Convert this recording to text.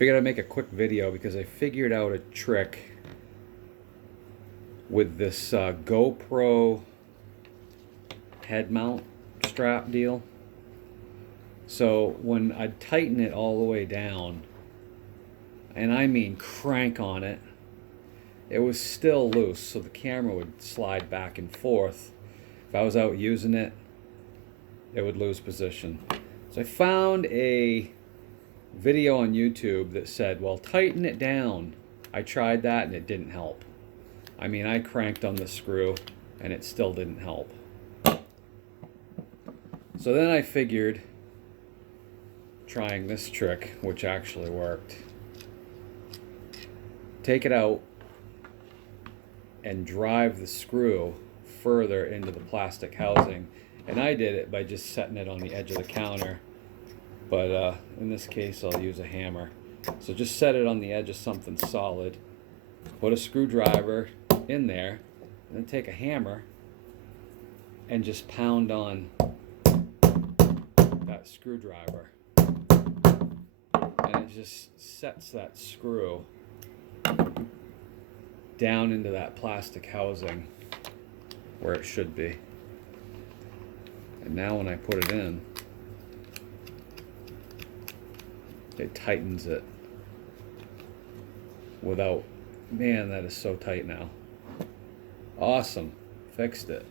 Figured I'd make a quick video because I figured out a trick with this GoPro head mount strap deal. So when I tighten it all the way down, and I mean crank on it, it was still loose, so the camera would slide back and forth. If I was out using it, it would lose position. So I found a video on YouTube that said, well, tighten it down. I tried that and it didn't help. I mean, I cranked on the screw and it still didn't help. So then I figured trying this trick, which actually worked. Take it out and drive the screw further into the plastic housing. And I did it by just setting it on the edge of the counter. But in this case, I'll use a hammer. So just set it on the edge of something solid. Put a screwdriver in there, and then take a hammer and just pound on that screwdriver. And it just sets that screw down into that plastic housing where it should be. And now when I put it in, it tightens it without, man, that is so tight now. Awesome. Fixed it.